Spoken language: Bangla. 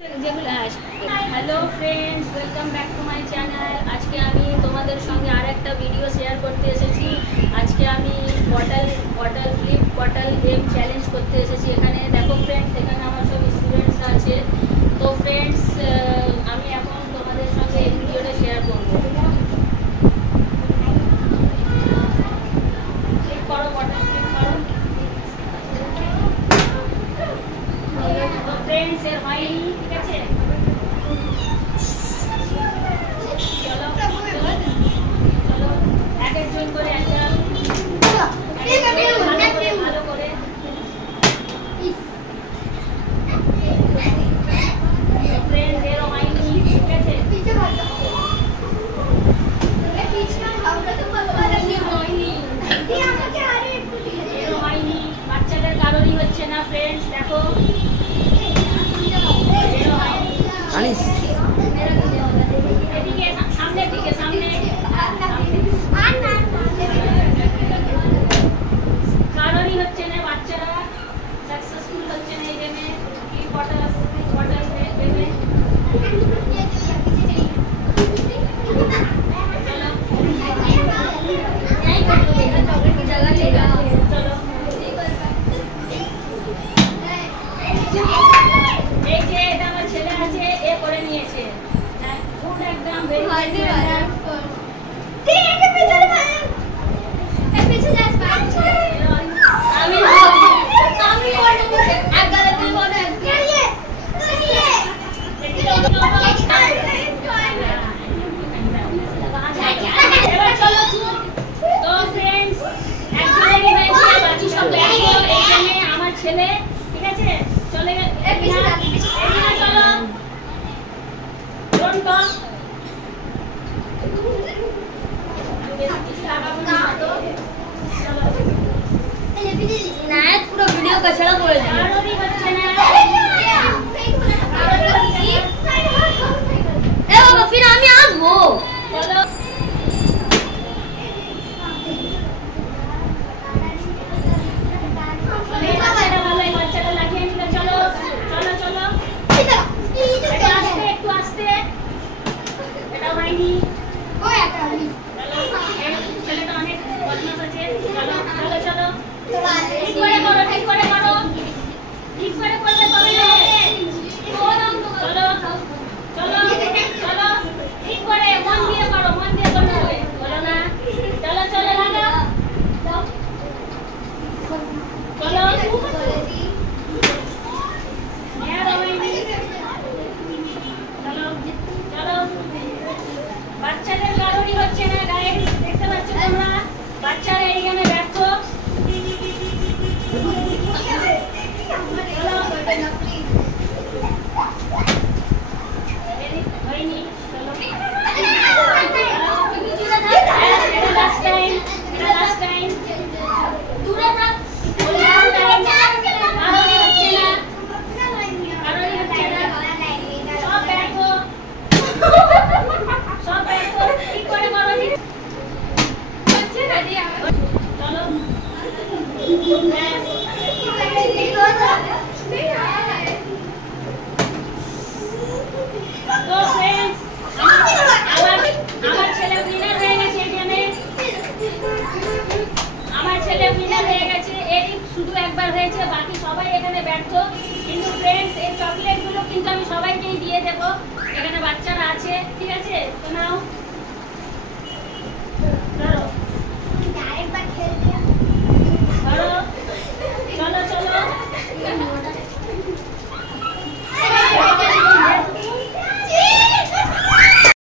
Hello friends, welcome back to my channel. আজকে আমি তোমাদের সঙ্গে আর একটা ভিডিও শেয়ার করতে এসেছি। আজকে আমি ফ্লিপ বটল গেম চ্যালেঞ্জ করতে এসেছি। এখানে দেখো ফ্রেন্ডস, এখানে আমার সব স্টুডেন্টস আছে। তো ফ্রেন্ডস, আমি এখন তোমাদের সঙ্গে এই ভিডিওটা শেয়ার করবো। ক্লিক করো, বটল ক্লিক করো। তো ফ্রেন্ডস, এর হয়নি, ঠিক আছে? চলো এক একজন করে একটা ভালো করে ফ্রেন্ড এরও হয়নি, ঠিক আছে? এরও হয়নি, বাচ্চাদের কারোরই হচ্ছে না ফ্রেন্ডস। দেখো এরও হয়নি। এদিকে সামনের দিকে, সামনে কারোরই হচ্ছে না, বাচ্চারা সাকসেসফুল হচ্ছে না এই গেমে। কি বটল গেমে চলো